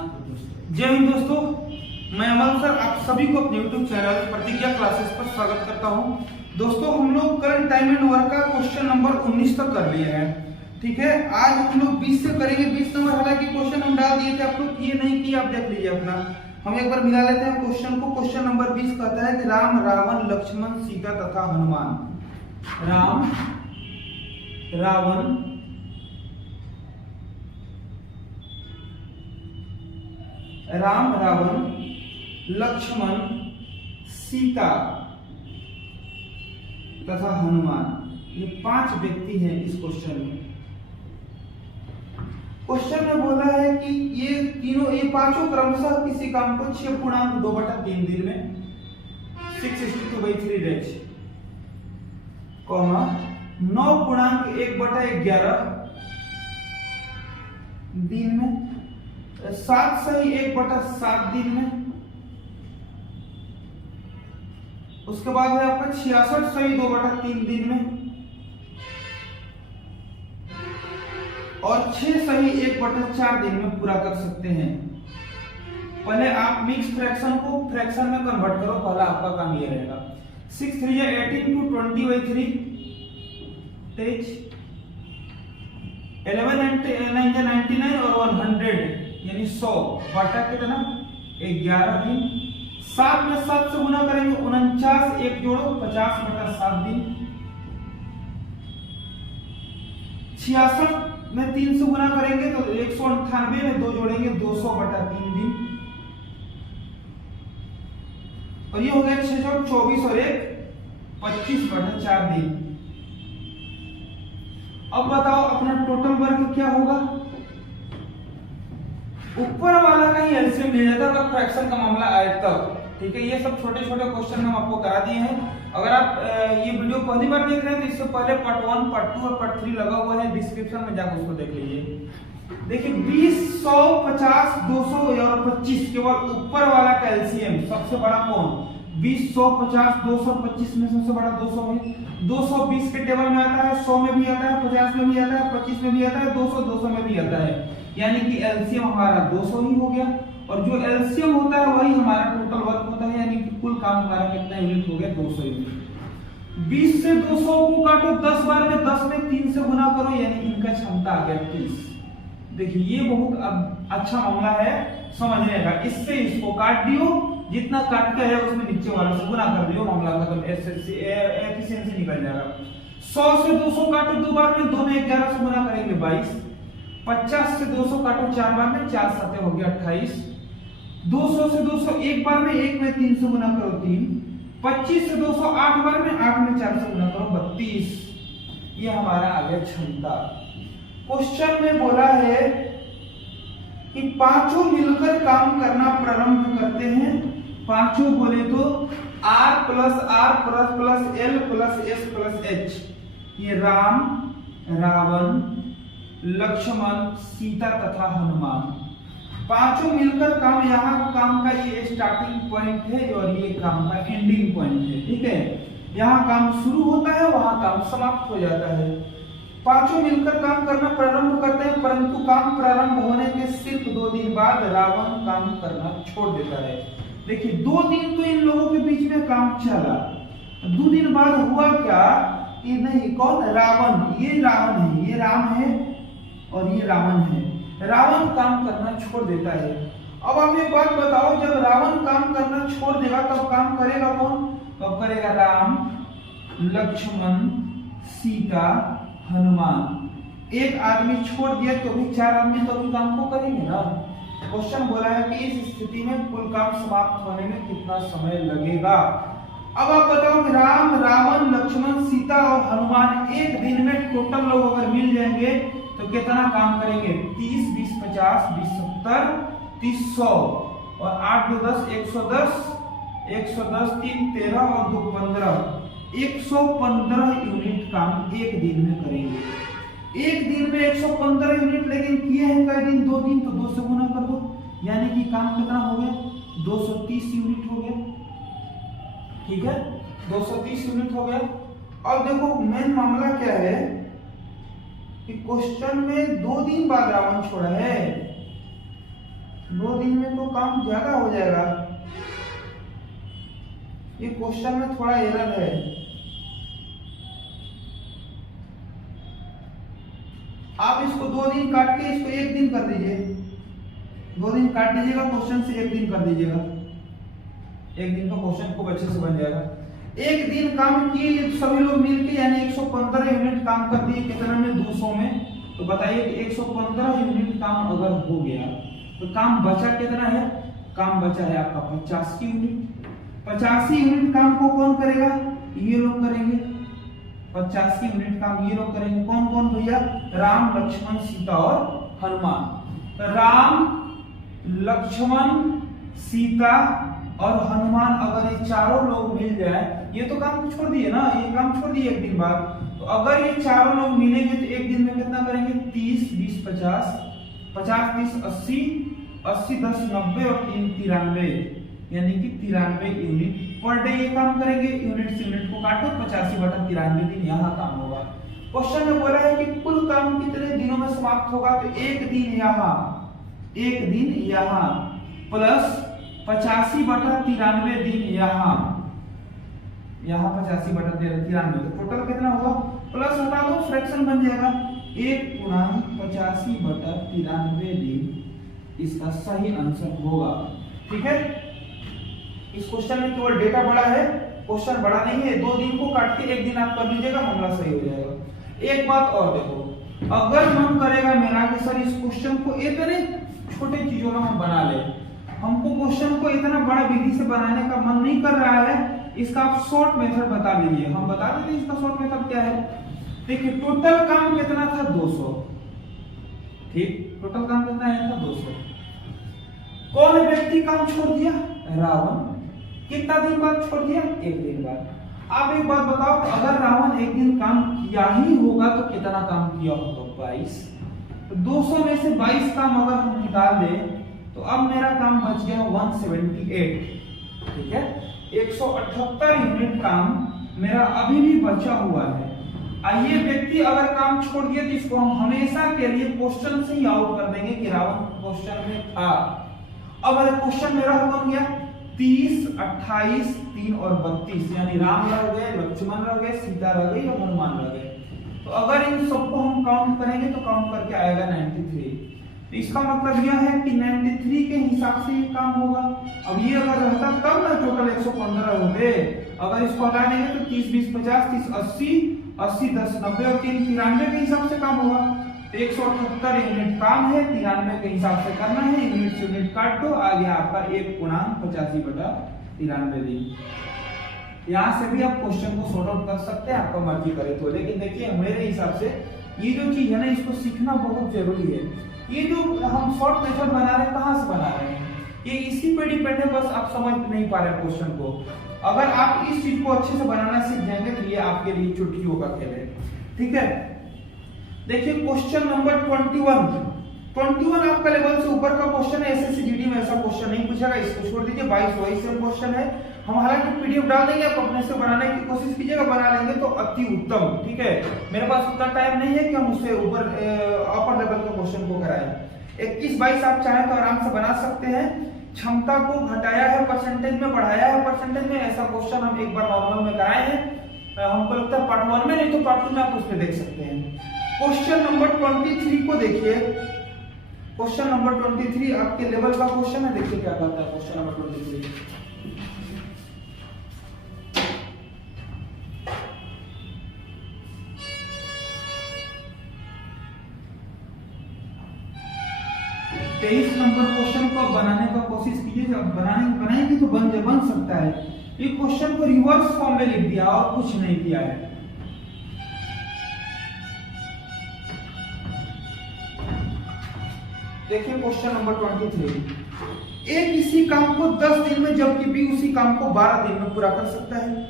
जय हिंद दोस्तों, मैं अमन सर आप सभी को अपने YouTube चैनल प्रतिज्ञा क्लासेस पर स्वागत करता हूं। दोस्तों हम लोग करंट टाइम एंड वर्क का क्वेश्चन नंबर 19 तक कर लिए हैं। ठीक है, आज हम लोग 20 से करेंगे। 20 नंबर हालांकि क्वेश्चन हम डाल दिए थे, आप लोग किए नहीं किए, आप देख लीजिए अपना। हम एक बार मिला लेते हैं क्वेश्चन को। क्वेश्चन नंबर 20 कहता है कि राम, रावण, लक्ष्मण, सीता तथा हनुमान। राम, रावण, रावण, लक्ष्मण, सीता तथा हनुमान, ये 5 व्यक्ति हैं इस क्वेश्चन में। क्वेश्चन में बोला है कि ये पांचों क्रमशः किसी काम को 6.2/3 दिन में 6:2/3 रेच, 9.1/11 दिन में, 7/1/7 दिन में, उसके बाद है आपका 66/2/3 दिन में, और 6/1/4 दिन में पूरा कर सकते हैं। पहले आप मिक्स फ्रैक्शन को फ्रैक्शन में कन्वर्ट करो, पहला आपका काम ये रहेगा। 6 3 18 to 20/3 तेज, 11 9 99 और 100 यानी 100 बटा कितना 11 दिन। 7 में 7 से गुना करेंगे 49, 1 जोड़ो 50/7 दिन। 66 में 3 से गुना करेंगे तो 198 में 2 जोड़ेंगे 200/3 दिन। और ये हो गया 6 जोड़ 24 और 1 25/4 दिन। अब बताओ अपना टोटल वर्क क्या होगा। ऊपर वाला का ही एलसीएम ले जाता अगर फ्रैक्शन का मामला आए तब। ठीक है, ये सब छोटे छोटे क्वेश्चन हम आपको करा दिए हैं। अगर आप ये वीडियो पहली बार देख रहे हैं तो इससे पहले पार्ट 1, पार्ट 2 और पार्ट 3 लगा हुआ है, डिस्क्रिप्शन में जाकर उसको देख लीजिए। देखिए 20, 100, 50, 200 और 25 केवल ऊपर वाला का एलसीएम सबसे बड़ा कौन? 20, 100, 50, 200, 25 में सबसे बड़ा 200 है। 220 के टेबल में आता है, 100 में भी आता है, 50 में भी आता है, 25 में भी आता है, 200 में भी आता है। यानी कि एलसीएम हमारा 200 ही हो गया। और जो एलसीएम होता है वही हमारा टोटल वर्क होता है, यानी कि कुल काम हमारा कितना यूनिट हो गया? 200 यूनिट। 20 से 200 को काटो 10 बार में, 10 में 3 से गुना करो, यानी इनका क्षमता आ गया 30। देखिए ये बहुत अच्छा मामला है समझने का। इससे इसको काट दियो, जितना काट के है उसमें नीचे वाले से गुना कर दियो, मामला खत्म। एफिशिएंसी निकल जाएगा। 100 से 200 काटो 2 बार में, 2 में 11 से गुना करेंगे 22। 50 से 200 काटो 4 बार में, 4 7 हो गया 28। 200 से 200 एक बार में, 1 में 3 से गुना करो 3। 25 से 200 8 बार में, 8 में 4 से गुना करो 32। ये हमारा आ गया क्षमता। क्वेश्चन में बोला है कि पांचों मिलकर काम करना प्रारंभ करते हैं। पांचों बोले तो R plus R plus plus L plus S plus H। ये राम, रावण, लक्ष्मण, सीता तथा हनुमान, पांचों मिलकर काम, यहाँ काम का ये स्टार्टिंग पॉइंट है और ये काम का एंडिंग पॉइंट है। ठीक है, यहाँ काम शुरू होता है, वहां काम समाप्त हो जाता है। पांचों मिलकर काम करना प्रारंभ करते हैं, परंतु काम प्रारंभ होने के सिर्फ 2 दिन बाद रावण काम करना छोड़ देता है। देखिए 2 दिन तो इन लोगों के बीच में काम चला, 2 दिन बाद हुआ क्या? ये नहीं, कौन? रावण। ये रावण है, ये राम है और ये रावण है। रावण काम करना छोड़ देता है। अब आप एक बात बताओ, जब रावण काम करना छोड़ देगा तब काम करेगा कौन? तब करेगा राम, लक्ष्मण, सीता, हनुमान। एक आदमी छोड़ दिया तो भी 4 आदमी तो भी काम को करेंगे ना। क्वेश्चन बोला है कि इस स्थिति में कुल काम समाप्त होने में कितना समय लगेगा। अब आप बताओ कि राम, रावण, लक्ष्मण, सीता और हनुमान एक दिन में टोटल लोग अगर मिल जाएंगे तो कितना काम करेंगे? 30, 20, 50, 20, 70, 30, 100 और 8 2 10 110, 110 3 13 और 2 15, 115 यूनिट काम एक दिन में करेंगे। एक दिन में 115 यूनिट, लेकिन किए हैं कई दिन? 2 दिन, तो 2 से गुना कर दो, यानी कि काम कितना हो गया? 230 यूनिट हो गया। ठीक है, 230 यूनिट हो गया। अब देखो मेन मामला क्या है कि क्वेश्चन में 2 दिन बाद रावण छोड़ा है, 2 दिन में तो काम ज्यादा हो जाएगा। ये क्वेश्चन में थोड़ा एरर है। आप इसको 2 दिन काट के इसको 1 दिन कर दीजिए। 2 दिन काट दीजिएगा, क्वेश्चन से 1 दिन कर दीजिएगा। 1 दिन का क्वेश्चन खूब अच्छे से बन जाएगा। 1 दिन काम किए सभी लोग मिलके, यानी 115 यूनिट काम कर दिए। कितना में? 200 में। तो बताइए कि 115 यूनिट काम अगर हो गया तो काम बचा कितना है? काम बचा है आपका 85 यूनिट। 85 यूनिट काम को कौन करेगा? ये लोग करेंगे। 85 यूनिट काम ये लोग करेंगे। कौन कौन भैया? राम, लक्ष्मण, सीता और हनुमान। राम, लक्ष्मण, सीता और हनुमान अगर ये चारों लोग मिल जाए, ये तो काम छोड़ दिए ना, ये काम छोड़ दिए 1 दिन बाद। तो अगर ये चारों लोग मिलेंगे तो 1 दिन में कितना करेंगे? 30, 20, 50, 50, 30, 80, 80, 10, 90 और 3, 93, यानी कि 93 यूनिट पर डे ये काम करेंगे। यूनिट से यूनिट को काटो, 85/93 दिन यहाँ काम होगा। क्वेश्चन में बोला है कि कुल काम कितने दिनों में समाप्त होगा? तो 1 दिन यहाँ, 1 दिन यहाँ प्लस 85/93 दिन यहाँ 85/93, तो टोटल कितना होगा? प्लस हटा दो, फ्रैक्शन बन जाएगा। 1/85/93 दिन इसका सही आंसर होगा। ठीक है, इस क्वेश्चन में केवल डेटा बड़ा है, क्वेश्चन बड़ा नहीं है। 2 दिन को काट के 1 दिन आप कर लीजिएगा, मामला सही हो जाएगा। एक बात और देखो, अगर मन करेगा मेरा कि सर इस क्वेश्चन को इतने छोटे चीजों में हम बना ले, हमको क्वेश्चन को इतना बड़ा विधि से बनाने का मन नहीं कर रहा है, इसका आप शॉर्ट मेथड बता दीजिए। हम बता देते हैं इसका शॉर्ट मेथड क्या है। देखिए, टोटल काम कितना था? 200। ठीक, टोटल काम कितना आया था? 200। कौन व्यक्ति काम छोड़ दिया? रावण। कितना दिन बाद छोड़ दिया? 1 दिन बाद। आप एक बात बताओ, अगर रावण 1 दिन काम किया ही होगा तो कितना काम किया होगा? 22। तो 200 में से 22 काम अगर हम निकाल दें तो अब मेरा काम बच गया 178। ठीक है, 178 यूनिट काम मेरा अभी भी बचा हुआ है। ये व्यक्ति अगर काम छोड़ दिया तो इसको हम हमेशा के लिए क्वेश्चन से ही आउट कर देंगे कि रावण क्वेश्चन में था। अब क्वेश्चन मेरा बन गया 30, 28, 3 और 32, यानी राम रह गए, लक्ष्मण रह गए, सीता रह गई और हनुमान रह गए। तो अगर इन सबको हम काउंट करेंगे तो काउंट करके आएगा 93। तो इसका मतलब यह है कि 93 के हिसाब से ये काम होगा। अब ये अगर रहता तब ना टोटल 115 होते। अगर इसको हटा देंगे तो 30, 20, 50, 30, 80, 80, 10, 90 और 3, 93 के हिसाब से काम होगा। तो 178 यूनिट काम है, 93 के हिसाब से करना है। यूनिट से यूनिट काट दो, आ गया आपका 1/85/93 दिन। यहाँ से भी आप क्वेश्चन को सॉर्ट आउट कर सकते हैं, आपका मर्जी करे तो। लेकिन देखिए, मेरे हिसाब से ये जो चीज है ना, इसको सीखना बहुत जरूरी है। ये जो हम शॉर्ट मेथड बना रहे हैं, कहाँ से बना रहे हैं? ये इसी पे डिपेंड है, बस आप समझ नहीं पा रहे क्वेश्चन को। अगर आप इस चीज को अच्छे से बनाना सीख जाएंगे तो ये आपके लिए चुटकियों का खेल है। ठीक है, देखिए क्वेश्चन नंबर 21 आपका लेवल से ऊपर का क्वेश्चन है। एसएससी में ऐसा क्वेश्चन नहीं पूछेगा, इसको छोड़ दीजिए। 22 वही सेम क्वेश्चन है। हम हालांकि पीडीएफ डाल देंगे, आप अपने से बनाने की कोशिश कीजिएगा, बना लेंगे तो अति उत्तम। ठीक है, मेरे पास उतना टाइम नहीं है कि हम उससे ऊपर अपर लेवल के क्वेश्चन को कराएं। 21-22 आप चाहें तो आराम से बना सकते हैं। क्षमता को घटाया है परसेंटेज में, बढ़ाया है परसेंटेज में, ऐसा क्वेश्चन हम एक बार नॉर्मल में कराए हैं। हमको लगता है पार्ट 1 में, नहीं तो पार्ट 2 में आप उस पर देख सकते हैं। क्वेश्चन नंबर 23 को देखिए। क्वेश्चन नंबर 23 आपके लेवल का क्वेश्चन है। देखिए क्या कहता है क्वेश्चन नंबर 23। तेईस नंबर क्वेश्चन को बनाने का कोशिश कीजिए। जब बनाएंगे तो बन सकता है। ये क्वेश्चन को रिवर्स फॉर्म में लिख दिया और कुछ नहीं किया है। देखिए क्वेश्चन नंबर 23। एक इसी काम को 10 दिन में जबकि बी उसी काम को 12 दिन में पूरा कर सकता है।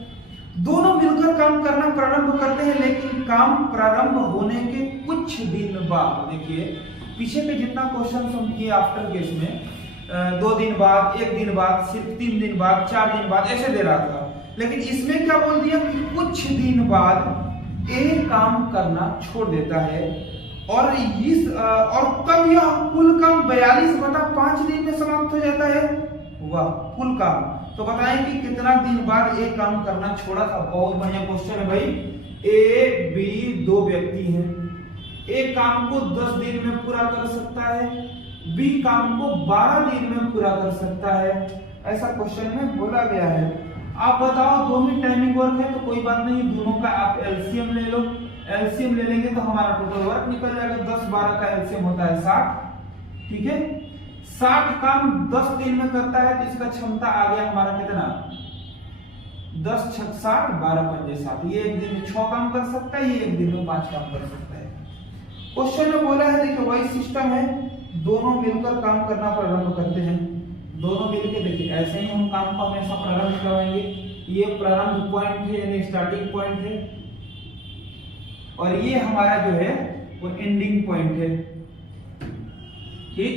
दोनों मिलकर काम करना प्रारंभ करते हैं, लेकिन काम प्रारंभ होने के कुछ दिन बाद, देखिए पीछे के जितना क्वेश्चन हम किए आफ्टर केस में 2 दिन बाद, 1 दिन बाद, सिर्फ 3 दिन बाद, 4 दिन बाद ऐसे दे रहा था। लेकिन इसमें क्या बोल दिया कि कुछ दिन बाद ए काम करना छोड़ देता है और कब यह कुल काम 42/5 दिन में है? वाह, कुल काम। तो बताएं कि कितना दिन बाद एक काम करना छोड़ा था। बहुत बढ़िया क्वेश्चन है भाई। ए बी दो व्यक्ति हैं, एक काम को 10 दिन में पूरा कर सकता है, बी काम को 12 दिन में पूरा कर सकता है, ऐसा क्वेश्चन में बोला गया है। आप बताओ, दोनों ही टाइमिंग वर्क है तो कोई बात नहीं, दोनों का आप एलसीएम ले लो। एलसीएम ले लेंगे तो हमारा टोटल वर्क निकल जाएगा। 10-12 का एलसीएम होता है 60, ठीक है। 60 काम 10 दिन में करता है तो इसका क्षमता आ गया हमारा कितना? 10 छक 60, 12 पंजे 60। ये एक दिन में 6 काम कर सकता है, ये एक दिन में 5 काम कर सकता है। क्वेश्चन में बोला है, देखिए वही सिस्टम है, दोनों मिलकर काम करना प्रारंभ करते हैं। दोनों मिलकर देखिए ऐसे ही हम काम को हमेशा प्रारंभ करवाएंगे। ये प्रारंभ पॉइंट है यानी स्टार्टिंग पॉइंट है, और ये हमारा जो है वो एंडिंग पॉइंट है, ठीक।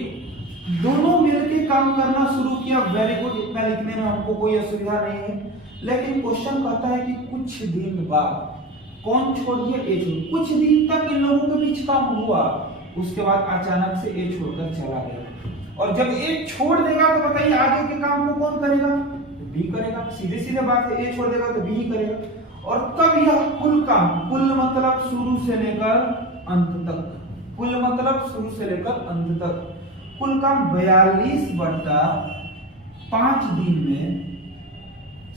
दोनों मिलकर काम करना शुरू किया, वेरी गुड। इतना लिखने में हमको कोई असुविधा नहीं है। लेकिन क्वेश्चन कहता है कि कुछ दिन बाद कौन छोड़ दिया? ए छोड़। कुछ दिन तक इन लोगों के बीच काम हुआ, उसके बाद अचानक से ए छोड़कर चला गया। और जब ए छोड़ देगा तो बताइए आगे के काम को कौन करेगा? बी करेगा। सीधे सीधे बात है, ए छोड़ देगा तो बी ही करेगा। और तब यह कुल काम, कुल मतलब शुरू से लेकर अंत तक, कुल मतलब शुरू से लेकर अंत तक, कुल काम 42/5 दिन में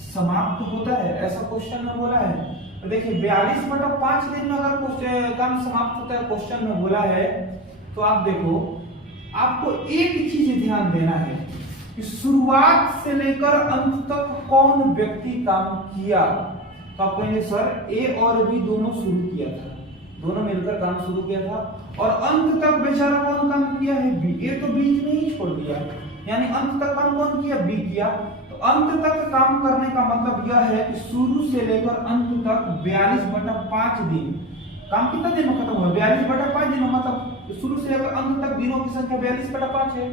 समाप्त होता है, ऐसा क्वेश्चन में बोला है। तो देखिए 42/5 दिन में अगर काम समाप्त होता है, क्वेश्चन में बोला है, तो आप देखो, आपको एक चीज ध्यान देना है कि शुरुआत से लेकर अंत तक कौन व्यक्ति काम किया। तो आप कहेंगे सर ए और बी दोनों शुरू किया था, दोनों मिलकर काम शुरू किया था, और अंत तक बेचारा कौन काम किया है? बी। ए तो बीच में ही छोड़ दिया, यानी अंत तक काम कौन किया? बी किया। तो अंत तक काम करने का मतलब यह है कि शुरू से लेकर अंत तक 42/5 दिन। काम कितना दिन में खत्म हुआ? 42/5 दिन, मतलब शुरू से लेकर अंत तक दिनों की संख्या 42/5 है।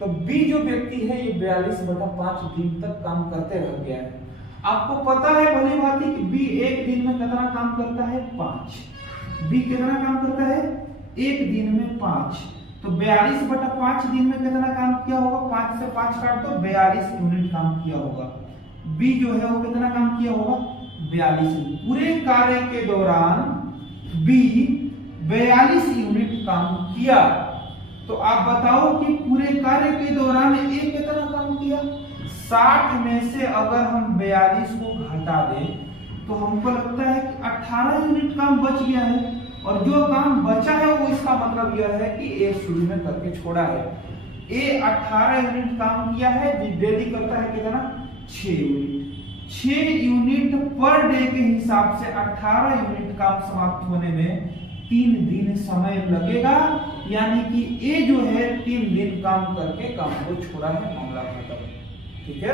तो बी जो व्यक्ति है ये 42/5 दिन तक काम करते रह गया है। आपको पता है भली भांति कि बी एक दिन में कितना काम करता है? 5। बी कितना काम करता है? एक दिन में 5। तो 42/5 दिन में कितना काम किया होगा? 5 से 5 काट दो, 42 यूनिट काम किया होगा। बी जो है वो कितना काम किया होगा? 42 यूनिट। पूरे कार्य के दौरान बी 42 यूनिट काम किया। तो आप बताओ कि पूरे कार्य के दौरान ए कितना काम किया? 60 में से अगर हम 42 को घटा दें तो हमको लगता है कि 18 यूनिट काम बच गया है, और जो काम बचा है वो इसका मतलब यह है कि ए शुरू में करके छोड़ा है। ए 18 यूनिट काम किया है, डेली करता है कितना? 6 यूनिट। 6 यूनिट पर डे के हिसाब से 18 यूनिट काम समाप्त होने में 3 दिन समय लगेगा, यानी कि ए जो है 3 दिन काम करके काम को छोड़ा है, मामला खत्म। ठीक है,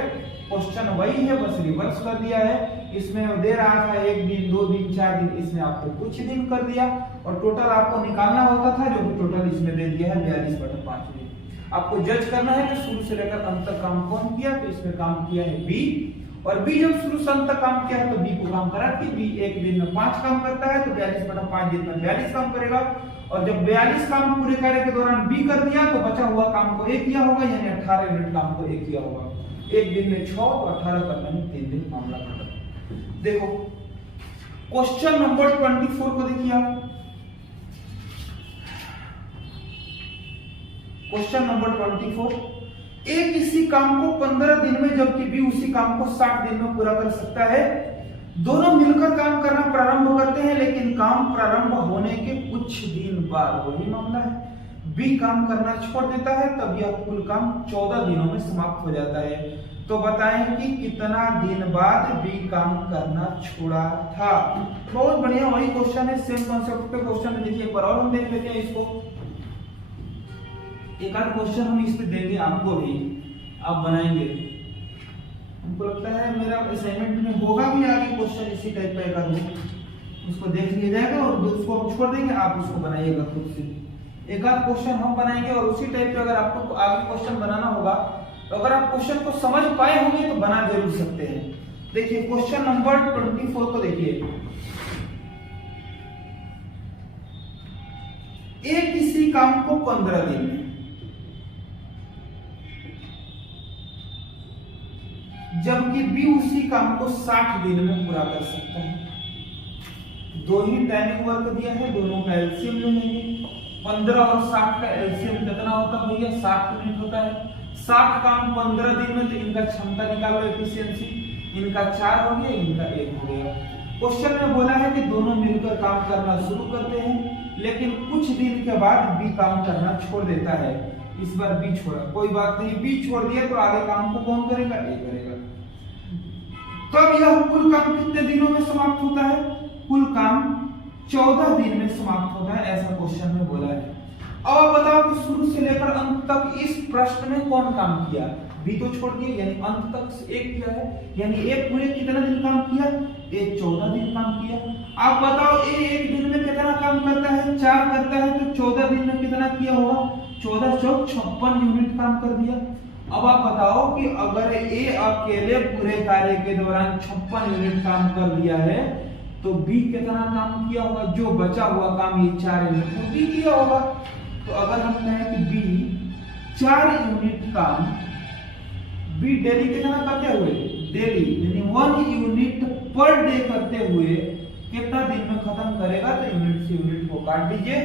क्वेश्चन वही है, बस रिवर्स कर दिया है। इसमें दे रहा था 1 दिन, 2 दिन, 4 दिन, इसमें आपको कुछ दिन कर दिया, और टोटल आपको निकालना होता था जो कि टोटल इसमें दे दिया है 42/5 दिन। आपको जज करना है कि शुरू से लेकर अंत तक काम कौन किया। तो इसमें काम किया है बी, और बी जब शुरू से अंत तक काम किया है तो बी को काम करा कि बी एक दिन में 5 काम करता है, तो 42/5 दिन में 42 काम करेगा। और जब 42 काम पूरे कार्य के दौरान बी कर दिया तो बचा हुआ काम को ए किया होगा, यानी 18 यूनिट काम को ए किया होगा। एक दिन में 6 तो 18 करने में 3 दिन, मामला खत्म। देखो क्वेश्चन नंबर 24 को देखिए आप। क्वेश्चन नंबर 24, ए किसी काम को 15 दिन में जबकि बी उसी काम को 60 दिन में पूरा कर सकता है। दोनों मिलकर काम करना प्रारंभ करते हैं, लेकिन काम प्रारंभ होने के कुछ दिन बाद, वही मामला है, बी काम करना छोड़ देता है, तब यह कुल काम 14 दिनों में समाप्त हो जाता है। तो बताएं कि कितना दिन बाद बी काम करना छोड़ा था। बहुत बढ़िया, वही क्वेश्चन है, सेम कॉन्सेप्ट पे क्वेश्चन है। देखिए एक बार और हम देख लेते हैं इसको। एक आध क्वेश्चन हम इस पे देंगे आपको भी, आप बनाएंगे। हमको लगता है मेरा असाइनमेंट में होगा भी आगे क्वेश्चन इसी टाइप का एक आध, उसको देख लिया जाएगा और उसको हम छोड़ देंगे, आप उसको बनाइएगा खुद से। एक आध क्वेश्चन हम बनाएंगे और उसी टाइप पे अगर आपको आगे क्वेश्चन बनाना होगा तो अगर आप क्वेश्चन को समझ पाए होंगे तो बना जरूर सकते हैं। देखिए क्वेश्चन नंबर 24 को देखिए। ए किसी काम को 15 दिन में, जबकि बी उसी काम को 60 दिन में पूरा कर सकता है। दो ही टाइमिंग वर्क दिया है, दोनों का एलसीएम ले लेंगे। 15 और 60 का एलसीएम कितना होता है भैया? 60 यूनिट होता है। 60 काम 15 दिन में, तो इनका क्षमता निकालो, एफिशिएंसी। इनका 4 हो गया, इनका 1 हो गया। क्वेश्चन में बोला है कि दोनों मिलकर काम करना शुरू करते हैं, लेकिन कुछ दिन के बाद बी काम करना छोड़ देता है। इस बार बी छोड़ा, कोई बात नहीं, बी छोड़ दिया तो आगे काम को कौन करेगा? ए करेगा। तब यह कुल काम कितने दिनों में समाप्त होता है? कुल काम 14 दिन में समाप्त होता है, ऐसा क्वेश्चन में बोला है। अब आप बताओ कि शुरू से लेकर अंत तक इस प्रश्न में कौन काम किया? बी तो छोड़ दिया, यानी अंत तक एक किया है, यानी ए पूरे कितना दिन काम किया? ए 14 दिन काम किया। आप बताओ ए एक दिन में कितना काम करता है? 4 करता है, तो 14 दिन में कितना किया होगा? 14 चौक 56 यूनिट काम कर दिया। अब आप बताओ कि अगर ए अकेले पूरे कार्य के दौरान 56 यूनिट काम कर दिया है, तो बी कितना काम किया होगा? जो बचा हुआ काम ये 4 यूनिट तो बी किया होगा। तो अगर हम कहें कि बी 4 यूनिट काम बी डेली कितना करते हुए? डेली यानी 1 यूनिट पर डे करते हुए कितना दिन में खत्म करेगा? तो यूनिट से यूनिट को काट दीजिए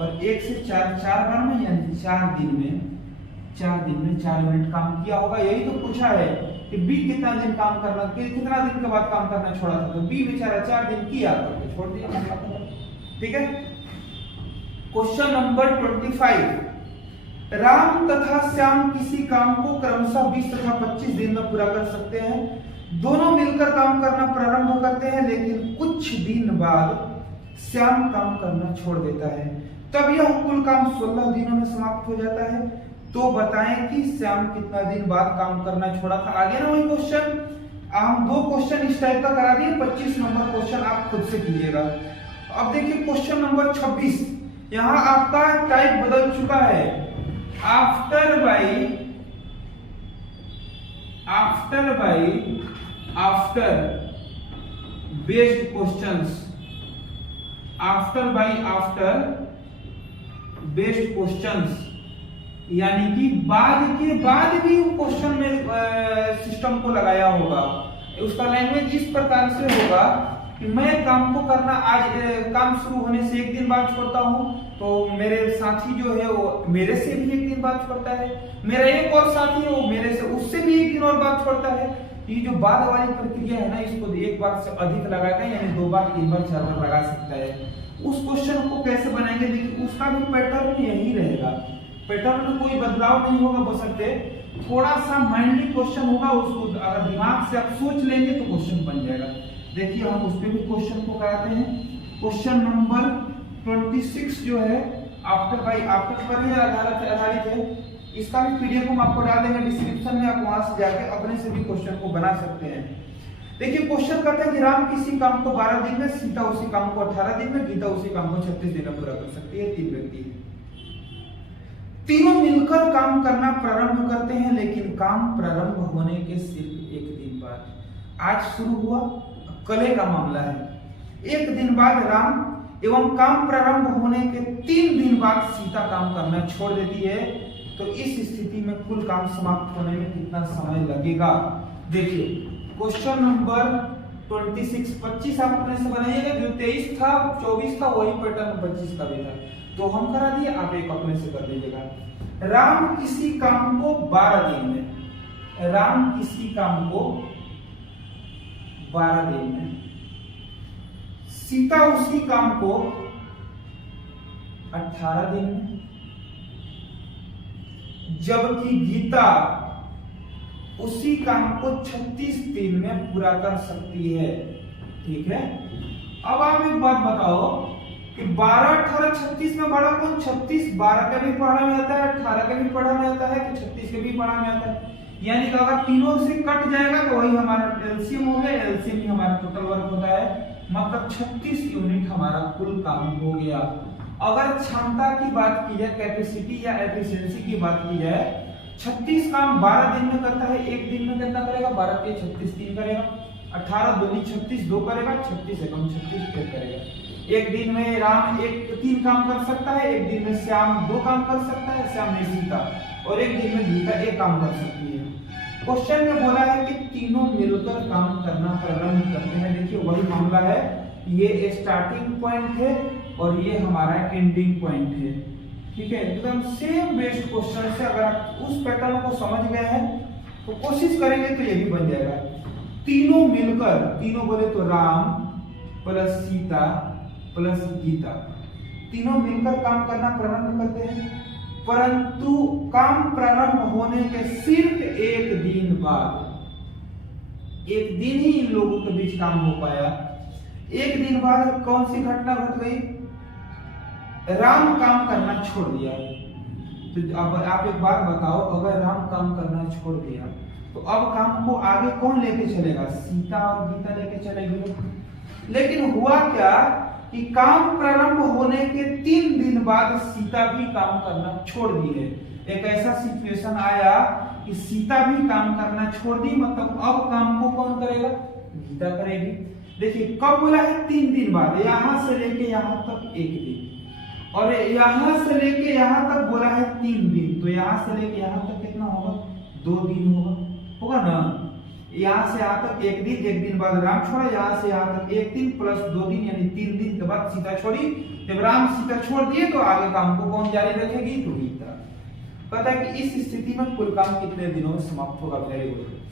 और 1 से 4 बार में, यानी 4 दिन में 4 यूनिट काम किया होगा। यही तो पूछा है कि बी कितना दिन काम करना, कितना दिन के बाद काम करना छोड़ा था, तो बी बेचारा 4 दिन किया करके छोड़ दिया। ठीक है। क्वेश्चन नंबर 25, राम तथा श्याम किसी काम को क्रमशः 20 तथा 25 दिन में पूरा कर सकते हैं। दोनों मिलकर काम करना प्रारंभ करते हैं, लेकिन कुछ दिन बाद श्याम काम करना छोड़ देता है। तब यह कुल काम 16 दिनों में समाप्त हो जाता है। तो बताएं कि श्याम कितना दिन बाद काम करना छोड़ा था? आगे ना वही क्वेश्चन, हम 2 क्वेश्चन इस टाइप का करा दिए। 25 नंबर क्वेश्चन आप खुद से कीजिएगा। अब देखिए क्वेश्चन नंबर 26, यहाँ आपका टाइप बदल चुका है। After based questions, after based questions, यानी कि बाद के बाद भी क्वेश्चन में सिस्टम को लगाया होगा। उसका लैंग्वेज इस प्रकार से होगा कि मैं काम को करना आज काम शुरू होने से 1 दिन बाद छोड़ता हूँ, तो मेरे साथी जो है वो मेरे से भी 1 दिन बाद छोड़ता है, मेरा एक और साथी है वो मेरे से उससे भी 1 दिन और बाद छोड़ता है। ये जो बाद वाली प्रक्रिया है ना, इसको एक बार से अधिक लगाएगा, यानी 2 बार 3 बार 4 बार लगा सकता है। उस क्वेश्चन को कैसे बनाएंगे? देखिए उसका भी पैटर्न यही रहेगा, पैटर्न में कोई बदलाव नहीं होगा, बशर्ते थोड़ा सा माइंडली क्वेश्चन होगा। उसको अगर दिमाग से आप सोच लेंगे तो क्वेश्चन बन जाएगा। देखिए हम उस पे भी क्वेश्चन को कराते हैं। क्वेश्चन नंबर 26 जो है आफ्टर पर ही आधारित है। इसका भी पीडीएफ हम आपको डाल देंगे डिस्क्रिप्शन में, आप वहां से जाके अपने से भी क्वेश्चन को बना सकते हैं। देखिए क्वेश्चन कहता है कि राम किसी काम को 12 दिन में, सीता उसी काम को 18 दिन में, गीता उसी काम को 36 दिन में पूरा कर सकती है। 3 व्यक्ति है, तीनों मिलकर काम करना प्रारंभ करते हैं, लेकिन काम प्रारंभ होने के सिर्फ 1 दिन बाद। आज शुरू हुआ, कल का मामला है। 1 दिन बाद राम एवं काम प्रारंभ होने के 3 दिन बाद सीता काम करना छोड़ देती है। तो इस स्थिति में कुल काम समाप्त होने में कितना समय लगेगा? देखिए क्वेश्चन नंबर 25 आप अपने से बनाइएगा। जो 23 था 24 था वही पैटर्न 25 का भी था, तो हम करा दिए, आप एक अपने से कर लीजिएगा। राम किसी काम को 12 दिन में, राम किसी काम को 12 दिन में, सीता उसी काम को 18 दिन में, जबकि गीता उसी काम को 36 दिन में पूरा कर सकती है। ठीक है। अब आप एक बात बताओ कि 12, 18, 36 में बड़ा कौन? 36 12 का भी पढ़ा में आता है, 18 का भी पढ़ा में आता है, तो 36 के भी पढ़ा में आता है। यानी कि अगर तीनों से कट जाएगा तो वही हमारा एलसीएम हो गया, एलसीएम ही हमारा टोटल वर्क होता है, मतलब 36 यूनिट हमारा कुल काम हो गया। अगर क्षमता की बात की जाए, कैपेसिटी या एफिशिएंसी की बात की जाए, 36 काम 12 दिन में करता है, 1 दिन में कितना करेगा? 12 के 36 3 करेगा, 18 दूनी 36 2 करेगा, 36 एकम 36 5 करेगा। 1 दिन में राम 3 काम कर सकता है, 1 दिन में श्याम 2 काम कर सकता है, श्याम ने सीता, और 1 दिन में गीता 1 काम कर सकती है। क्वेश्चन में बोला है कि तीनों मिलकर काम करना प्रारंभ करते हैं। देखिए वही मामला है, ये स्टार्टिंग पॉइंट है और ये हमारा एंडिंग पॉइंट है। ठीक है, एकदम सेम बेस्ड क्वेश्चन से अगर आप उस पैटर्न को समझ गए हैं तो कोशिश करेंगे तो ये भी बन जाएगा। तीनों मिलकर, तीनों बोले तो राम प्लस सीता प्लस गीता, तीनों मिलकर काम करना प्रारंभ करते हैं, परंतु काम प्रारंभ होने के सिर्फ एक दिन बाद, एक दिन ही इन लोगों के बीच काम हो पाया। एक दिन बाद कौन सी घटना घट गई? राम काम करना छोड़ दिया। तो अब आप एक बात बताओ, अगर राम काम करना छोड़ दिया तो अब काम को आगे कौन लेके चलेगा? सीता और गीता लेके चलेगी। लेकिन हुआ क्या कि काम प्रारंभ होने के 3 दिन बाद सीता भी काम करना छोड़ दी है। एक ऐसा सिचुएशन आया कि सीता भी काम करना छोड़ दी, मतलब अब काम को कौन करेगा? गीता करेगी। देखिए कब बोला है? 3 दिन बाद, यहां से लेके यहां तक 1 दिन, और यहां से लेके यहां तक बोला है 3 दिन, तो यहां से लेके यहां तक कितना होगा? 2 दिन होगा ना। यहाँ से यहाँ तक 1 दिन, 1 दिन बाद राम छोड़ा, यहाँ से यहाँ तक 1 दिन प्लस 2 दिन यानी 3 दिन के बाद सीता छोड़ी। जब राम सीता छोड़ दिए तो आगे काम को कौन जारी रखेगी? तो गीता। पता है कि इस स्थिति में कुल काम कितने दिनों में समाप्त होगा? Very good.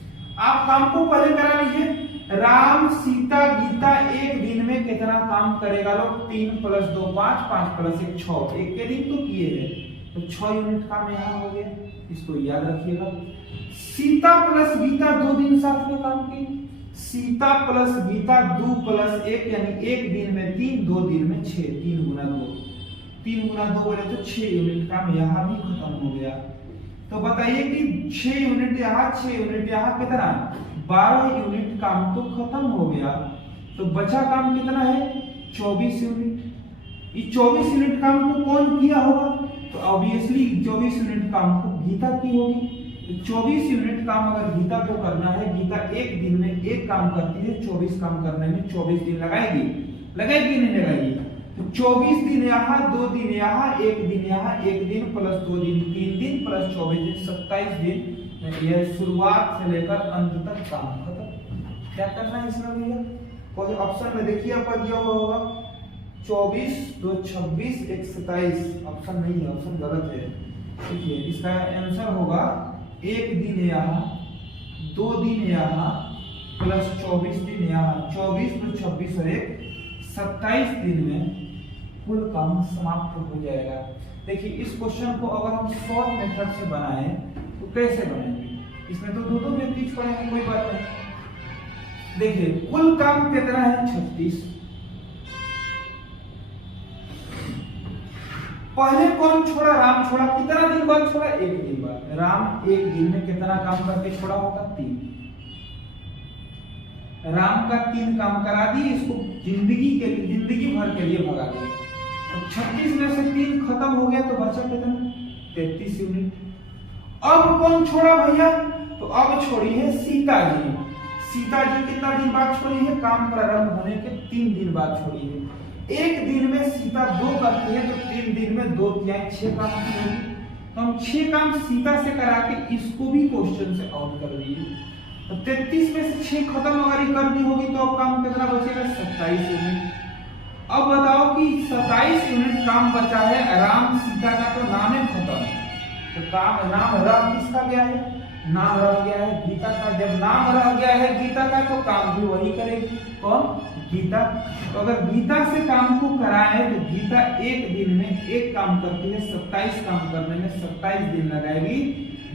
आप काम को पहले करा लीजिए। राम सीता गीता 1 दिन में कितना काम करेगा लोग? 3 प्लस 2 5, 5 प्लस 1 6, एक के दिन तो किए हैं, तो 6 यूनिट काम यहाँ हो गया, इसको याद रखिएगा। सीता प्लस गीता 2 दिन साथ में काम की, सीता प्लस गीता 2 प्लस 1 यानी 1 दिन में 3, 2 दिन में 6, 3 गुना 2, 3 गुना 2 बोले तो 6 यूनिट काम यहाँ भी खत्म हो गया। तो बताइए कि 6 यूनिट यहाँ, 6 यूनिट यहाँ, कितना? 12 यूनिट काम तो खत्म हो गया। तो बचा काम कितना है? 24 यूनिट। ये 24 यूनिट काम को कौन किया होगा? तो ऑब्वियसली 24 यूनिट काम को गीता की होगी। 24 यूनिट काम अगर गीता को करना है, गीता 1 दिन में 1 काम करती है, 24 काम करने में 24 दिन लगाएगी, लगाएगी नहीं लगाएगी? तो 24 दिन यहाँ, 2 दिन यहाँ, 1 दिन यहाँ, 1 दिन प्लस 2 दिन 3 दिन प्लस 24 दिन 27 दिन। यह शुरुआत से लेकर अंत तक काम खत्म। क्या करना है इसमें भैया? कोई ऑप्शन में देखिए आपका दिया हुआ होगा 24 2 26 1 27, ऑप्शन नहीं है, ऑप्शन गलत है। ठीक है, इसका आंसर होगा 1 दिन यहाँ, 2 दिन यहाँ प्लस 24 दिन यहाँ, 24 तो 26 और 1 27 दिन में कुल काम समाप्त हो जाएगा। देखिए इस क्वेश्चन को अगर हम शॉर्ट मेथड से बनाएं तो कैसे बनाएंगे? इसमें तो 2 व्यक्ति छोड़ेंगे, कोई बात नहीं। देखिए कुल काम कितना है? 36। पहले कौन छोड़ा? राम छोड़ा। कितना दिन बाद छोड़ा? 1 दिन बाद। राम 1 दिन में कितना काम करके छोड़ा होगा? 3। राम का 3 काम करा दी, इसको जिंदगी भर के लिए भगा दिया। तो 36 में से 3 खत्म हो गया तो बचा कितना? 33 यूनिट। अब कौन छोड़ा भैया? तो अब छोड़ी है सीता जी। सीता जी कितना दिन बाद छोड़ी है? काम प्रारंभ होने के 3 दिन बाद छोड़ी है। 1 दिन में सीता 2 करती है तो 3 दिन में 2 या 6 काम की होगी। तो हम 6 काम सीता से करा के इसको भी क्वेश्चन से आउट कर दिए। तो 33 में से 6 खत्म अगर करनी होगी तो अब काम कितना बचेगा? 27 यूनिट। अब बताओ कि 27 यूनिट काम बचा है। राम सीता का तो नाम है खत्म, तो काम नाम रह किसका गया है? नाम रह गया है गीता का। जब नाम रह गया है गीता का तो काम भी वही करेगी। कौन? गीता। तो अगर गीता से काम को कराए तो गीता 1 दिन में 1 काम करती है, 27 काम करने में 27 दिन लगाएगी,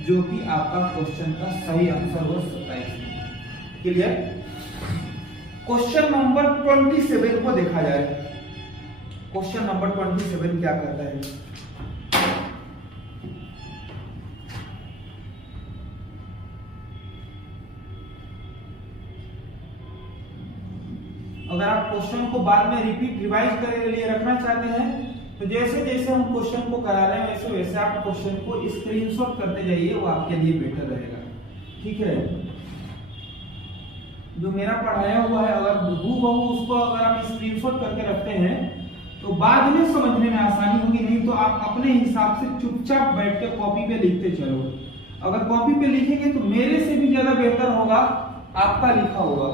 जो कि आपका क्वेश्चन का सही आंसर हो 27। क्लियर? क्वेश्चन नंबर 27 को देखा जाए। क्वेश्चन नंबर 27 क्या करता है? अगर आप क्वेश्चन को बाद में रिवाइज करने के लिए रखना चाहते हैं तो जैसे जैसे हम क्वेश्चन को करा रहे हैं वैसे वैसे आप क्वेश्चन को स्क्रीनशॉट करते जाइए, वो आपके लिए बेटर रहेगा। ठीक है, जो मेरा पढ़ाया हुआ है अगर हूबहू उसको अगर आप स्क्रीनशॉट करके रखते हैं तो बाद में समझने में आसानी होगी। नहीं तो आप अपने हिसाब से चुपचाप बैठ के कॉपी पे लिखते चलो। अगर कॉपी पे लिखेंगे तो मेरे से भी ज्यादा बेहतर होगा आपका लिखा होगा।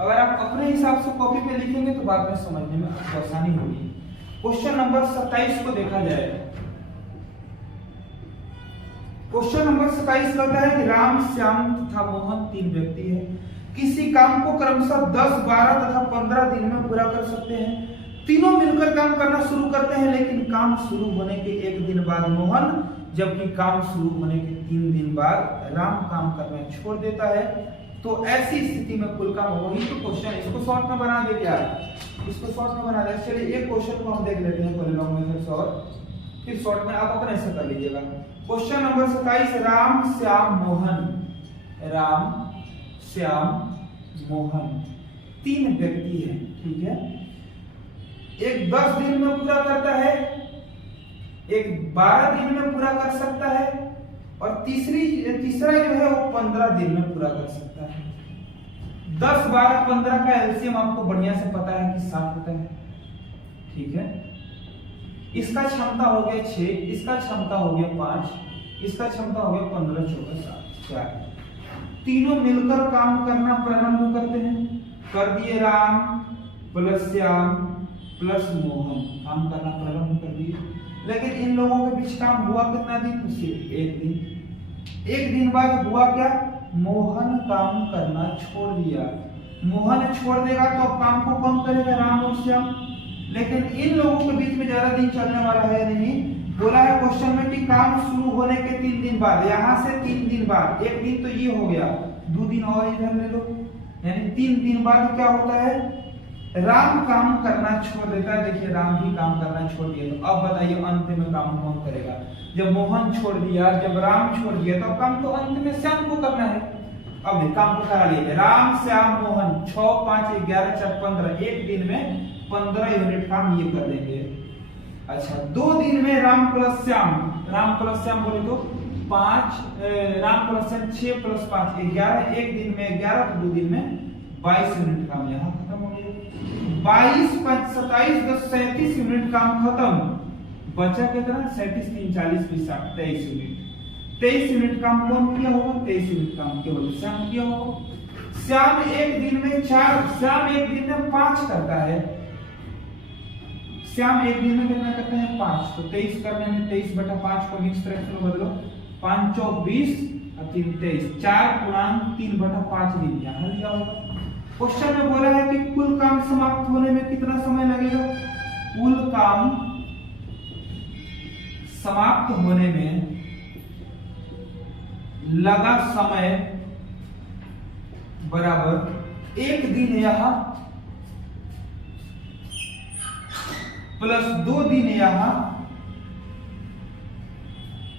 अगर आप अपने हिसाब से कॉपी पे लिखेंगे तो बाद में समझने में आपको आसानी होगी। क्वेश्चन नंबर 27 को देखा जाए। क्वेश्चन नंबर 27 कहता है कि राम, श्याम तथा मोहन 3 व्यक्ति है, किसी काम को क्रमशः 10, 12 तथा 15 दिन में पूरा कर सकते हैं। तीनों मिलकर काम करना शुरू करते हैं, लेकिन काम शुरू होने के 1 दिन बाद मोहन, जबकि काम शुरू होने के 3 दिन बाद राम काम करना छोड़ देता है। तो ऐसी स्थिति में कुल काम होगी। तो क्वेश्चन इसको शॉर्ट में बना दे क्या, इसको शॉर्ट में बना दे। चलिए एक क्वेश्चन को हम देख लेते हैं पहले लॉन्ग मेथड से, और फिर शॉर्ट में आप अपने से कर लीजिएगा। क्वेश्चन नंबर 27, राम, श्याम, मोहन, राम, श्याम, मोहन 3 व्यक्ति हैं, ठीक है। एक 10 दिन में पूरा करता है, एक 12 दिन में पूरा कर सकता है, और तीसरा जो है वो 15 दिन में पूरा कर सकता है। 10, 12, 15 का एलसीएम आपको बढ़िया से पता है कि 7 होता है, ठीक है। इसका क्षमता हो गया 6, इसका क्षमता हो गया 5, इसका क्षमता हो गया 15, 14, 7, 4। तीनों मिलकर काम करना प्रारंभ करते हैं। कर दिए राम प्लस श्याम प्लस मोहन काम करना प्रारंभ कर दिए, लेकिन इन लोगों के बीच काम हुआ कितना दिन? सिर्फ 1 दिन। 1 दिन बाद हुआ क्या? मोहन काम करना छोड़ दिया। मोहन छोड़ देगा तो अब काम को कौन करेगा? राम और श्याम। लेकिन इन लोगों के बीच में ज्यादा दिन चलने वाला है नहीं। बोला है क्वेश्चन में कि काम शुरू होने के 3 दिन बाद, यहाँ से 3 दिन बाद, 1 दिन तो ये हो गया, 2 दिन और इधर ले लो, यानी 3 दिन बाद क्या होता है? राम काम करना छोड़ देता है। देखिए राम भी काम करना छोड़ दिया, तो अब बताइए अंत में काम कौन करेगा? जब मोहन छोड़ दिया, जब राम छोड़ दिया, तो काम तो अंत में श्याम को करना है। अब काम को करा लिए राम, श्याम, मोहन 6, 5, 11, 4, 15, 1 दिन में 15 यूनिट काम ये कर देंगे। अच्छा 2 दिन में राम प्लस श्याम बोले तो 5, राम प्लस श्याम 6 प्लस 5 11, 1 दिन में 11, तो 2 दिन में 22 यूनिट काम यहाँ खत्म हो गया। 22, 5, 27, 10, 37 यूनिट काम खत्म। बचा कितना? 37, 3, 40, 20, 60, 23 यूनिट। 23 यूनिट काम कौन किया होगा? 23 यूनिट काम केवल श्याम किया होगा। श्याम 1 दिन में 4, श्याम 1 दिन में 5 करता है। श्याम 1 दिन में कितना करते हैं? 5। तो 23 करने में 23/5 को मिक्स फ्रैक्शन में बदलो, 5 चौक 20 और 3 23, 4/3/5 दिन यहाँ लिया होगा। क्वेश्चन में बोला है कि कुल काम समाप्त होने में कितना समय लगेगा? कुल काम समाप्त होने में लगा समय बराबर 1 दिन यहाँ प्लस 2 दिन यहाँ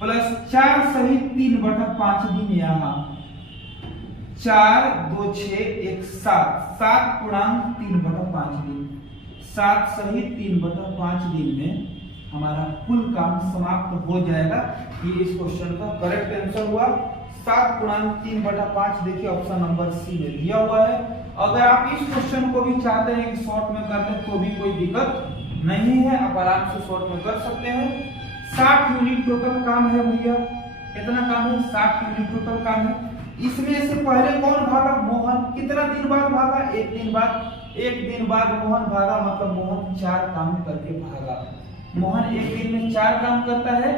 प्लस 4 सहित 3/5 दिन यहाँ। 4, 2, 6, 1, 7, 7/3/5 दिन। 7 सहित 3/5 दिन में हमारा कुल काम समाप्त हो जाएगा। ये इस क्वेश्चन का करेक्ट आंसर हुआ। 7/3/5 देखिए ऑप्शन नंबर सी में दिया हुआ है। अगर आप इस क्वेश्चन को भी चाहते हैं कि शॉर्ट में कर लें तो भी कोई दिक्कत नहीं है, आप आराम से शॉर्ट में कर सकते हैं। 60 यूनिट टोटल काम है भैया। कितना काम है? 60 यूनिट टोटल काम है। इसमें से पहले कौन भागा? मोहन। कितना दिन बाद भागा? 1 दिन बाद। 1 दिन बाद मोहन भागा, मतलब मोहन 4 काम करके भागा। मोहन 1 दिन में 4 काम करता है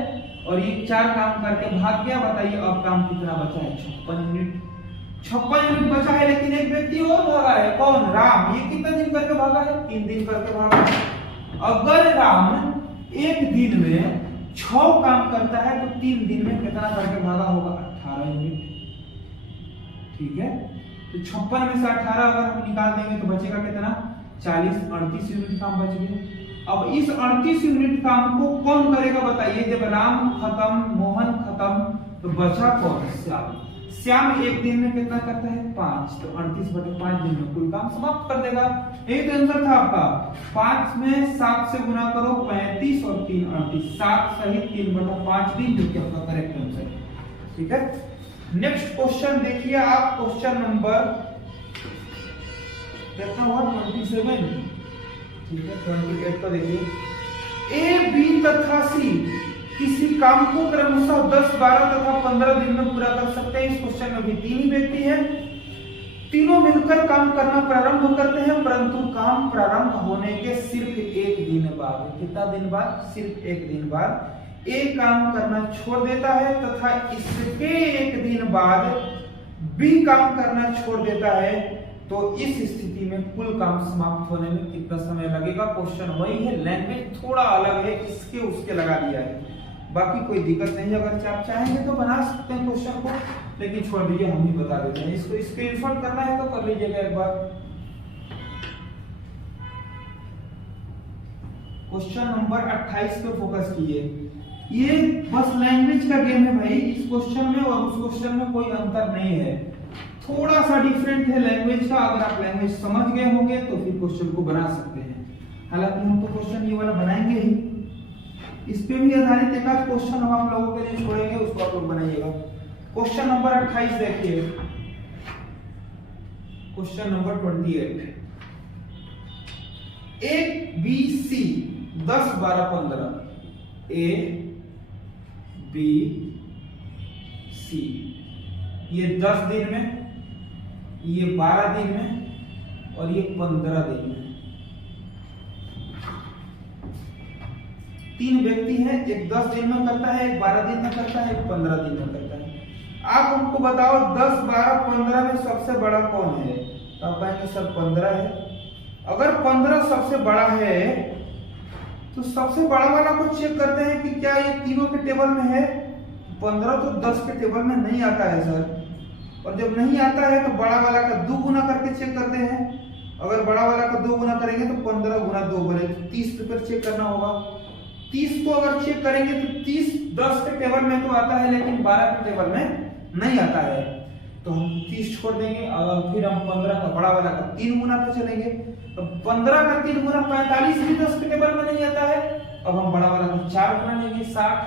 और ये 4 काम करके भाग गया। बताइए अब काम कितना बचा है? 56 यूनिट। 56 यूनिट बचा है, लेकिन एक व्यक्ति और भागा है। कौन? राम। ये कितना दिन करके भागा है? 3 दिन करके भागा है। अगर राम 1 दिन में 6 काम करता है तो 3 दिन में कितना करके भागा होगा? 18 यूनिट। ठीक है, तो 56 में से 18 अगर हम निकाल देंगे तो बचेगा कितना? 40, 38 यूनिट काम बच गया। अब इस 38 यूनिट काम को कौन करेगा? बताइए। जब राम खत्म, मोहन खत्म, तो बचा कौन? श्याम। श्याम 1 दिन में कितना करता है? 5। तो 38/5 दिन में कुल काम समाप्त कर देगा। एक आंसर था आपका। 5 में 7 से गुना करो, 35 और 3 38, 7 सहित 3/5 दिन, जो कि आपका करेक्ट आंसर है। ठीक है, नेक्स्ट क्वेश्चन देखिए आप। क्वेश्चन नंबर कितना हुआ? 27। ठीक है, 28 को देखिए। ए, बी तथा सी किसी काम को क्रमशः 10, 12 तथा 15 दिन में पूरा कर सकते हैं। इस क्वेश्चन में भी 3 ही व्यक्ति हैं, तीनों मिलकर काम करना प्रारंभ करते हैं, परंतु काम प्रारंभ होने के सिर्फ 1 दिन बाद, कितना दिन बाद? सिर्फ 1 दिन बाद ए काम करना छोड़ देता है तथा इसके 1 दिन बाद बी काम करना छोड़ देता है। तो इस स्थिति में कुल काम समाप्त होने में कितना समय लगेगा? क्वेश्चन वही है, लैंग्वेज थोड़ा अलग है, इसके उसके लगा दिया है, बाकी कोई दिक्कत नहीं। अगर आप चाहेंगे तो बना सकते हैं क्वेश्चन को, लेकिन छोड़ दीजिए, हम ही बता देते हैं। इसको स्क्रीनशॉट करना है तो कर लीजिएगा एक बार। क्वेश्चन नंबर 28 पे फोकस कीजिए। ये बस लैंग्वेज का गेम है भाई, इस क्वेश्चन में और उस क्वेश्चन में कोई अंतर नहीं है, थोड़ा सा डिफरेंट है लैंग्वेज का। अगर आप लैंग्वेज समझ गए होंगे तो फिर क्वेश्चन को बना सकते हैं। हालांकि हम तो क्वेश्चन ये वाला बनाएंगे ही, इस पे भी आधारित एक आध क्वेश्चन हम आप लोगों के लिए छोड़ेंगे, उसको आप लोग बनाइएगा। क्वेश्चन नंबर 28 देखिए, question number 28। A B C 10, 12, 15, A B C, ये 10 दिन में, ये 12 दिन में और ये 15 दिन में। 3 व्यक्ति हैं, एक 10 दिन में करता है, एक 12 दिन में करता है, एक 15 दिन में करता है। आप हमको बताओ 10, 12, 15 में सबसे बड़ा कौन है? तो आप कहेंगे सर 15 है। अगर 15 सबसे बड़ा है तो सबसे बड़ा वाला को चेक करते हैं कि क्या ये तीनों के टेबल में है। 15 तो 10 के टेबल में नहीं आता है सर, और जब नहीं आता है तो बड़ा वाला का 2 गुना करके चेक करते हैं। अगर बड़ा वाला का 2 गुना करेंगे तो 15 गुना 2 बने, 30 पे फिर चेक करना होगा। 30 को अगर चेक करेंगे तो 30 10 के टेबल में तो आता है, लेकिन 12 के टेबल में नहीं आता है, तो हम 30 छोड़ देंगे। और फिर हम 15 का बड़ा वाला का 3 गुना पे चलेंगे, तो 15 का 3 गुना 45 भी 10 के टेबल में नहीं आता है। अब हम बड़ा वाला का 4 गुना लेंगे, 60।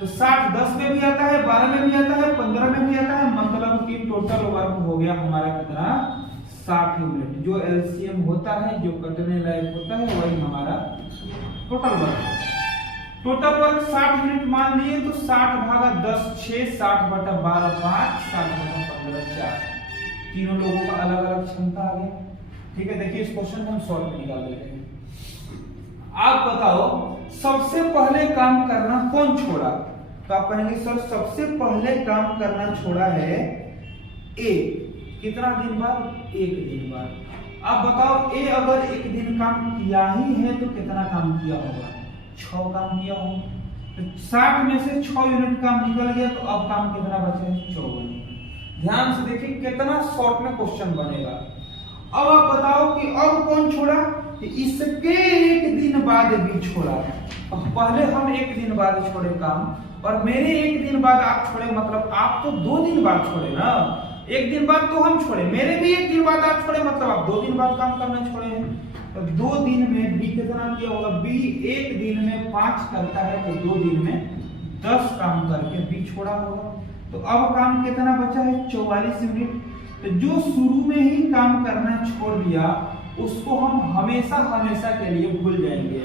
तो 60 10 में भी आता है, 12 में भी आता है, 15 में भी आता है, मतलब कि टोटल वर्क हो गया हमारा कितना? 60 यूनिट। जो एलसीएम होता है, जो कटने लायक होता है, वही हमारा total work. Total work 60 unit मान लिए तो 60 भागा 10 6, 60 बटा 12 5, 60 बटा 15 4। तीनों लोगों का अलग अलग क्षमता आ गया। ठीक है, देखिए इस क्वेश्चन को हम सॉल्व में निकाल देते हैं। आप बताओ सबसे पहले काम करना कौन छोड़ा? तो आप कहेंगे सर सबसे पहले काम करना छोड़ा है ए, कितना दिन बाद? 1 दिन बाद। आप बताओ ए अगर 1 दिन काम किया ही है तो कितना काम किया होगा? 6 काम किया होगा। तो 60 में से 6 यूनिट काम निकल गया, तो अब काम कितना बचे? 54। ध्यान से देखिए कितना शॉर्ट में क्वेश्चन बनेगा। अब आप बताओ कि अब कौन छोड़ा? कि इसके 1 दिन बाद भी छोड़ा। अब पहले हम 1 दिन बाद छोड़े काम, और मेरे 1 दिन बाद आप छोड़े, मतलब आप तो 2 दिन बाद छोड़े ना। 1 दिन बाद तो हम छोड़े, मेरे भी 1 दिन बाद आप छोड़े, मतलब आप 2 दिन बाद काम करना छोड़े हैं। तो 2 दिन में बी कितना किया होगा? बी 1 दिन में 5 करता है, तो 2 दिन में 10 काम करके बी छोड़ा होगा। तो अब काम कितना बचा है? 44 यूनिट। तो जो शुरू में ही काम करना छोड़ दिया उसको हम हमेशा हमेशा के लिए भूल जाएंगे,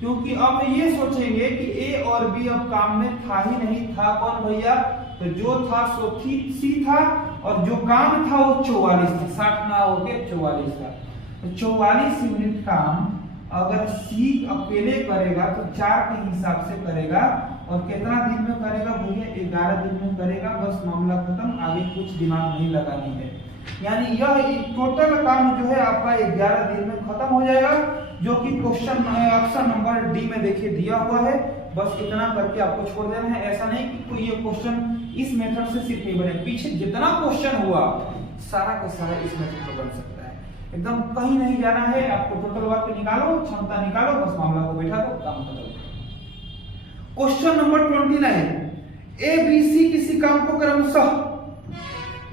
क्योंकि अब ये सोचेंगे कि ए और बी अब काम में था ही नहीं। था कौन भैया? तो जो था सो सी था, और जो काम था वो 44 था, 60 ना होके 44 था। तो 44 यूनिट काम अगर सी अकेले करेगा तो 4 के हिसाब से करेगा, और कितना दिन में करेगा भैया? 11 दिन में करेगा। बस मामला खत्म, आगे कुछ दिमाग नहीं लगानी है। यानी यह टोटल काम जो है आपका 11 दिन में खत्म हो जाएगा, जो कि क्वेश्चन ऑप्शन नंबर डी में देखिए दिया हुआ है। बस इतना करके आपको छोड़ देना है। ऐसा नहीं कि कोई ये क्वेश्चन इस मेथड से सिर्फ नहीं बने, पीछे जितना क्वेश्चन हुआ सारा का सारा इस मेथड से बन सकता है। एकदम कहीं नहीं जाना है, आपको टोटल वर्क निकालो, क्षमता निकालो, बस मामला को बैठा दो, काम खत्म। Question number 29। A B C किसी काम को क्रमशः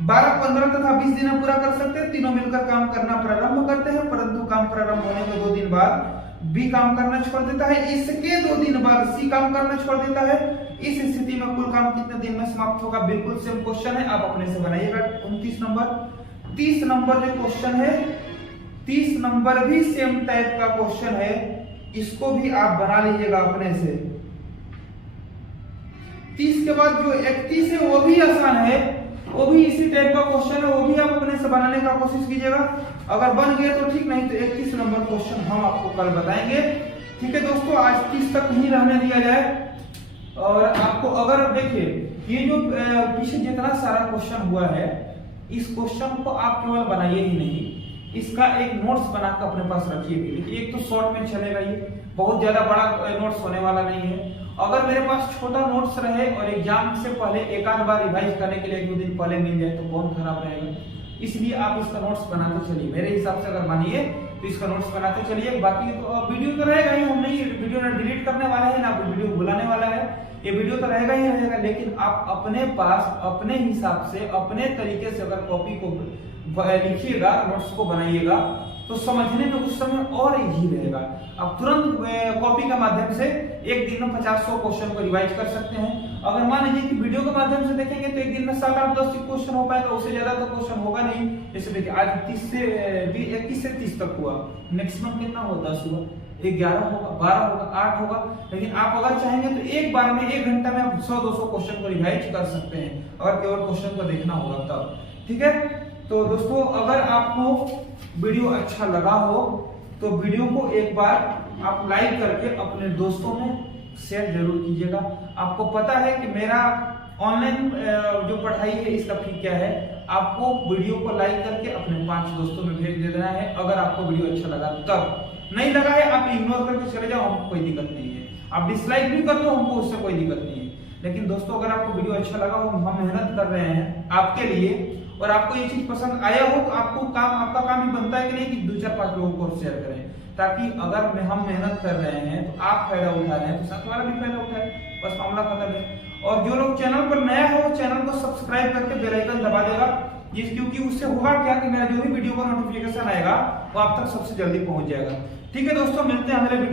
12, 15 तथा 20 दिन में पूरा कर सकते हैं। तीनों मिलकर काम करना प्रारंभ करते हैं, परंतु काम प्रारंभ होने के 2 दिन बाद बी काम करना छोड़ देता है। इसके 2 दिन बाद सी काम करना छोड़ देता है। इस स्थिति में कुल काम कितने दिन में समाप्त होगा? बिल्कुल सेम क्वेश्चन है, आप अपने से बनाइएगा। 29 नंबर 30 नंबर जो क्वेश्चन है, 30 नंबर भी सेम टाइप का क्वेश्चन है, इसको भी आप बना लीजिएगा अपने से। 30 के बाद जो 31 है वो भी आसान है, वो भी इसी टाइप का क्वेश्चन है, वो भी आप अपने से बनाने का कोशिश कीजिएगा। अगर बन गया तो ठीक, नहीं तो 31 नंबर क्वेश्चन हम आपको कल बताएंगे। ठीक है दोस्तों, आज 30 तक नहीं रहने दिया जाए। और आपको अगर देखिए ये जो पीछे जितना सारा क्वेश्चन हुआ है, इस क्वेश्चन को आप केवल बनाइए ही नहीं, इसका एक नोट्स बनाकर अपने पास रखिए भी। एक तो शॉर्ट में चलेगा, ये बहुत ज्यादा बड़ा नोट्स होने वाला नहीं है। अगर मेरे पास छोटा नोट्स रहे और एग्जाम से पहले एक आध बार रिवाइज करने के लिए 1-2 दिन पहले मिल जाए तो बहुत खराब रहेगा। इसलिए आप इसका नोट्स बनाते चलिए, मेरे हिसाब से अगर मानिए तो इसका नोट्स बनाते चलिए। बाकी तो वीडियो तो रहेगा ही, हम नहीं वीडियो ना डिलीट करने वाले हैं ना वीडियो बुलाने वाला है, ये वीडियो तो रहेगा ही रहेगा। लेकिन आप अपने पास अपने हिसाब से अपने तरीके से अगर कॉपी को लिखिएगा, नोट्स को बनाइएगा तो समझने में उस समय और इजी रहेगा। आप तुरंत कॉपी के माध्यम से एक दिन में 50-100 क्वेश्चन को रिवाइज कर सकते हैं। अगर मान लीजिए कि वीडियो के माध्यम से देखेंगे तो एक दिन में 7-8-10 क्वेश्चन हो पाएगा, उससे ज्यादा तो क्वेश्चन होगा नहीं। जैसे देखिए आज 21 से 30 तक हुआ, मैक्सिमम कितना हुआ? 10 हुआ, 11 होगा, 12 होगा, 8 होगा। लेकिन आप अगर चाहेंगे तो एक बार में 1 घंटा में आप 100-200 क्वेश्चन को रिवाइज कर सकते हैं, अगर केवल क्वेश्चन को देखना होगा तब। ठीक है, तो दोस्तों अगर आपको वीडियो अच्छा लगा हो तो वीडियो को एक बार आप लाइक करके अपने दोस्तों में शेयर जरूर कीजिएगा। आपको पता है कि मेरा ऑनलाइन जो पढ़ाई है इसका फी क्या है, आपको वीडियो को लाइक करके अपने 5 दोस्तों में भेज देना है। अगर आपको वीडियो अच्छा लगा तब, नहीं लगा है आप इग्नोर करके चले जाओ, हमको कोई दिक्कत नहीं है। आप डिसलाइक भी कर दो, हमको उससे कोई दिक्कत नहीं है। लेकिन दोस्तों अगर आपको वीडियो अच्छा लगा हो, हम मेहनत कर रहे हैं आपके लिए और आपको ये चीज पसंद आया हो तो आपका काम ही बनता है कि नहीं कि 2-4-5 लोगों को शेयर करें, ताकि अगर हम मेहनत कर रहे हैं तो आप फायदा उठा रहे हैं तो साथ वाला भी फायदा उठाए, बस मामला खत्म है। और जो लोग चैनल पर नया हो, चैनल को सब्सक्राइब करके बेल आइकन दबा देगा, क्योंकि उससे होगा क्या कि मेरा जो भी वीडियो का नोटिफिकेशन आएगा वो आप तक सबसे जल्दी पहुंच जाएगा। ठीक है दोस्तों, मिलते हैं अगले